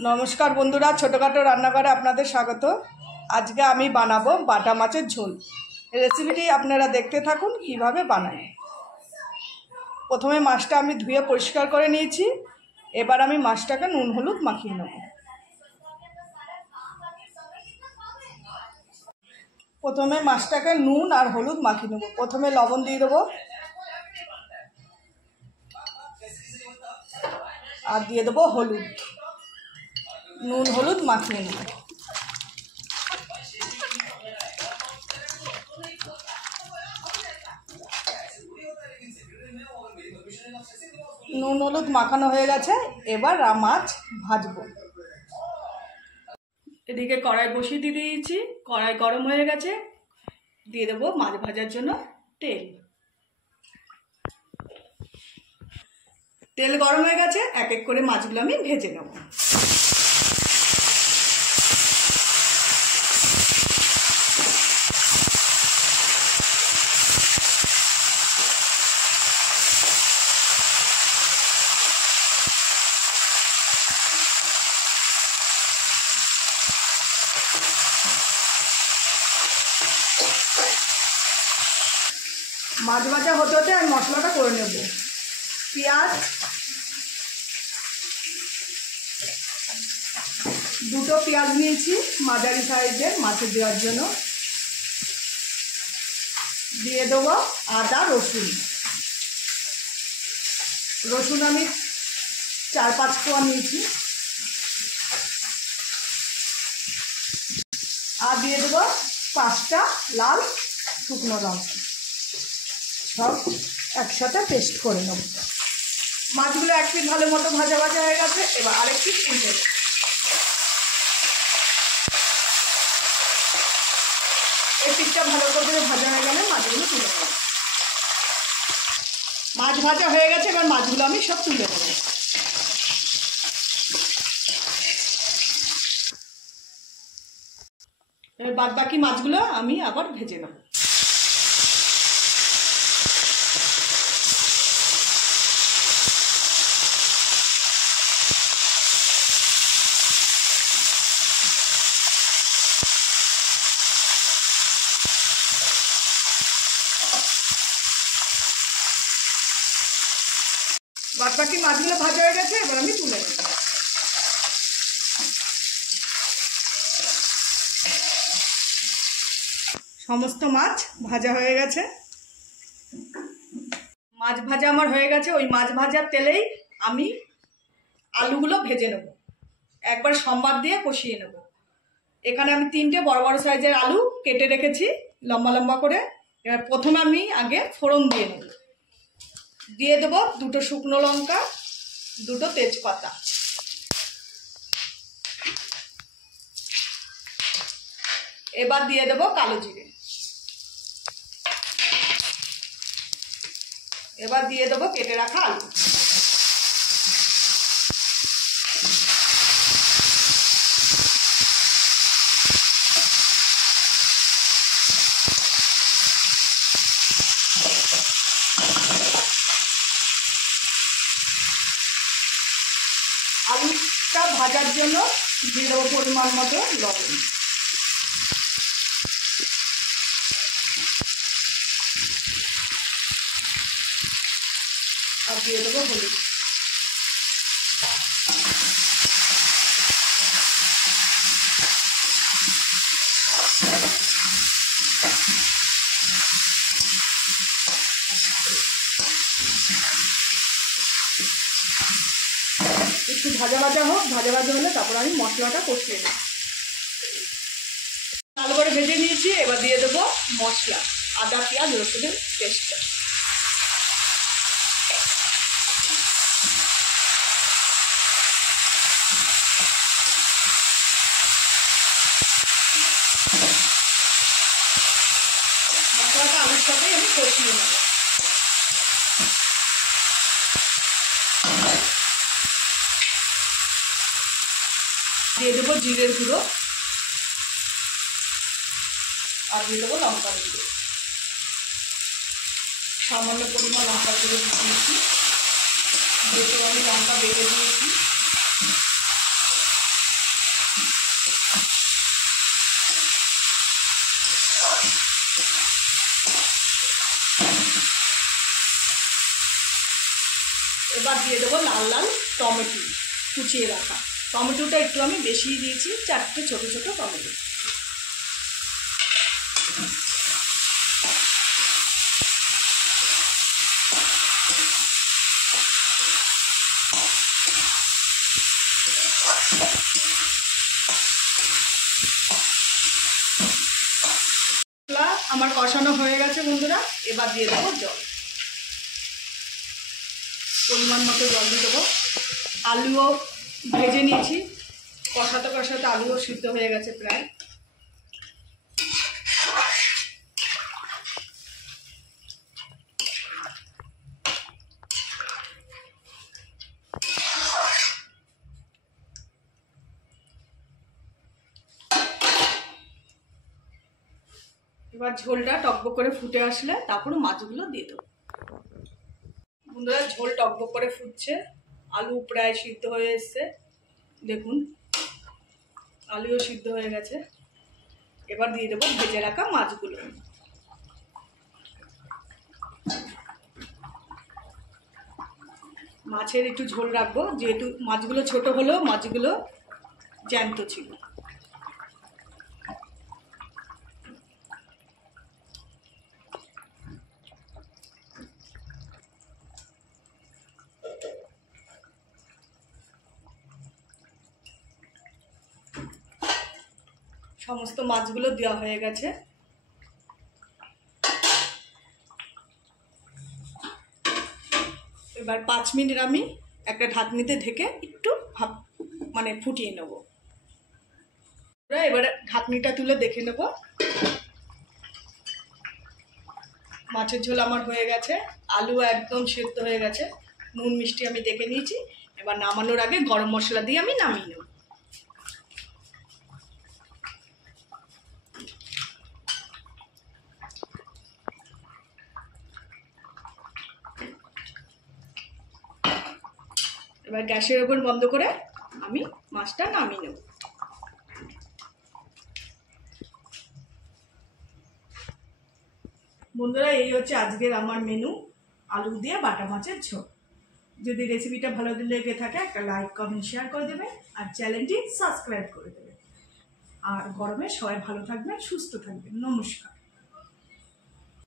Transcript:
नमस्कार बंधुरा छोटोखाटो रान्नाघरे आपनादेर स्वागत। आज के आमी बानाबो बाटा माछेर झोल। रेसिपिटी आपनारा देखते थाकुन किभाबे बानाई। प्रथमे माछटा आमी धुए परिष्कार करे निয়েছি। एबार आमी माछटाके नुन हलुद माखिয়ে नेब। प्रथमे माछटाके नुन और हलुद माखिয়ে नेब। प्रथमे लवण दिए देब और दिए देब हलुद। নুন হলুদ মাখিয়ে নেব। নুন হলুদ মাখানো হয়ে গেছে, এবার মাছ ভাজবো। এদিকে কড়াই বসিয়ে দিয়েছি, কড়াই গরম হয়ে গেছে, দিয়ে দেবো মাছ ভাজার জন্য তেল। তেল গরম হয়ে গেছে, এক এক করে মাছগুলো আমি ভেজে নেব। মাছ ভাজা হতে হতে আমি মশলাটা করে নেব। পেঁয়াজ, দুটো পেঁয়াজ নিয়েছি মাঝারি সাইজের মাছে দেওয়ার জন্য। দিয়ে দেবো আদা রসুন। রসুন আমি 4-5 কোয়া নিয়েছি। আর দিয়ে দেবো 5টা লাল শুকনো লঙ্কা। সব একসাথে পেস্ট করে নেব। মাছগুলো এক পিঠ ভালো মতো ভাজা ভাজা হয়ে গেছে, এবার আরেক পিঠ উল্টে দেব। এই পিঠটা ভালো করে ভাজা হয়ে গেলে মাছগুলো তুলে নেব। মাছ ভাজা হয়ে গেছে, এবার মাছগুলো আমি সব তুলে নেব। এবার বাদ বাকি মাছগুলো আমি আবার ভেজে নেব। বাদ বাকি মাছগুলো ভাজা হয়ে গেছে, এবার আমি তুলে নেব। সমস্ত মাছ ভাজা হয়ে গেছে। মাছ ভাজা আমার হয়ে গেছে। ওই মাছ ভাজার তেলেই আমি আলুগুলো ভেজে নেব, একবার সম্বার দিয়ে কষিয়ে নেব। এখানে আমি 3টে বড় বড় সাইজের আলু কেটে রেখেছি লম্বা লম্বা করে। এবার প্রথমে আমি আগে ফোড়ন দিয়ে নেব। দিয়ে দেব 2টো শুকনো লঙ্কা, 2টো তেজপাতা। এবার দিয়ে দেব কালো জিরে। এবার দিয়ে দেব কেটে রাখা আলু। আলুটা ভাজার জন্য দিয়ে দেবো পরিমাণ মতো লবণ। আর দিয়ে দেবো হলুদ। একটু ভাজা ভাজা হোক, ভাজা ভাজা হলে তারপর আমি মশলাটা কষিয়ে নেব। ভালো করে ভেজে নিয়েছি, এবার দিয়ে দেবো মশলা, আদা পেঁয়াজ রসুনের পেস্টটা। মশলাটা আলুর সাথেই আমি কষিয়ে নেব। দিয়ে দেবো জিরের গুঁড়ো আর দিয়ে দেবো লঙ্কার গুঁড়ো। সামান্য পরিমাণ লঙ্কা গুঁড়ো দিয়েছি, 2 আমি লঙ্কা বেটে দিয়েছি। এবার দিয়ে দেবো লাল লাল টমেটো কুচিয়ে রাখা। টমেটোটা একটু আমি বেশি দিয়েছি, 4টে ছোটো ছোটো টমেটো। আমার কষানো হয়ে গেছে বন্ধুরা, এবার দিয়ে দেবো জল, পরিমাণ মতো জল দিয়ে দেবো। আলুও ভেজে নিয়েছি, কষাতে কষাতে আলুও সিদ্ধ হয়ে গেছে প্রায়। এবার ঝোলটা টকবক করে ফুটে আসলে তারপরে মাছগুলো দিয়ে দেবো। বন্ধুরা ঝোল টকবক করে ফুটছে, আলু প্রায় সিদ্ধ হয়ে এসছে, দেখুন আলুও সিদ্ধ হয়ে গেছে। এবার দিয়ে দেবো ভেজে রাখা মাছগুলো। মাছের একটু ঝোল রাখবো, যেহেতু মাছগুলো ছোট হলেও মাছগুলো জ্যান্ত ছিল। সমস্ত মাছগুলো দেওয়া হয়ে গেছে। এবার 5 মিনিট আমি একটা ঢাকনিতে ঢেকে একটু মানে ফুটিয়ে নেব। এবার ঢাকনিটা তুলে দেখে নেব। মাছের ঝোল আমার হয়ে গেছে, আলু একদম সেদ্ধ হয়ে গেছে, নুন মিষ্টি আমি দেখে নিয়েছি। এবার নামানোর আগে গরম মশলা দিয়ে আমি নামিয়ে নেব। এবার গ্যাসের ওভেন বন্ধ করে আমি মাছটা নামিয়ে নেব। বন্ধুরা এই হচ্ছে আজকের আমার মেনু, আলু দিয়ে বাটা মাছের ঝোল। যদি রেসিপিটা ভালো লেগে থাকে একটা লাইক কমেন্ট শেয়ার করে দেবে, আর চ্যানেলটি সাবস্ক্রাইব করে দেবে। আর গরমে সবাই ভালো থাকবেন, সুস্থ থাকবেন। নমস্কার।